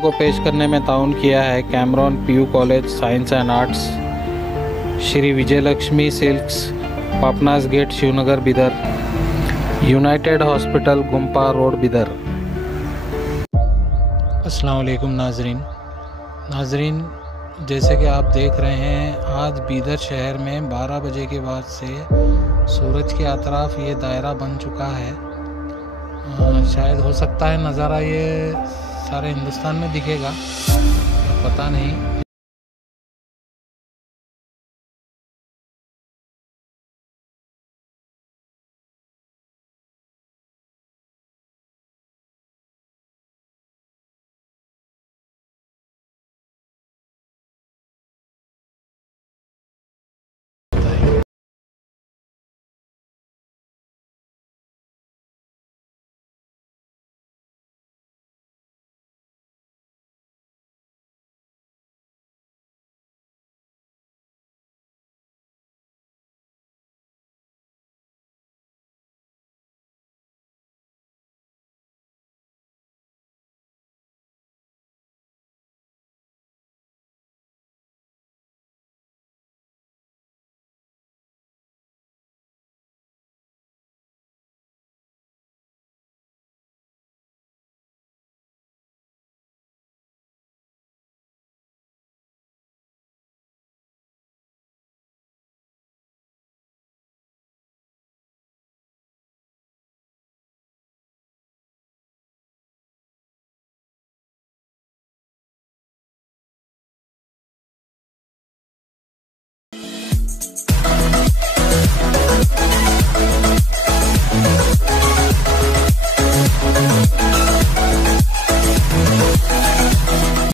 Video को पेश करने में ताउन किया है Cameron PU college science and arts, Shri Vijayalakshmi silks, Papanas gate, Shivnagar, Bidar, united hospital, Gumpa road, Bidar. अस्सलाम वालेकुम नाजरीन, जैसे कि आप देख रहे हैं, आज बीदर शहर में 12 बजे के बाद से सूरज के अतराफ ये दायरा बन चुका है। शायद हो सकता है नज़ारा ये सारे हिंदुस्तान में दिखेगा, पता नहीं।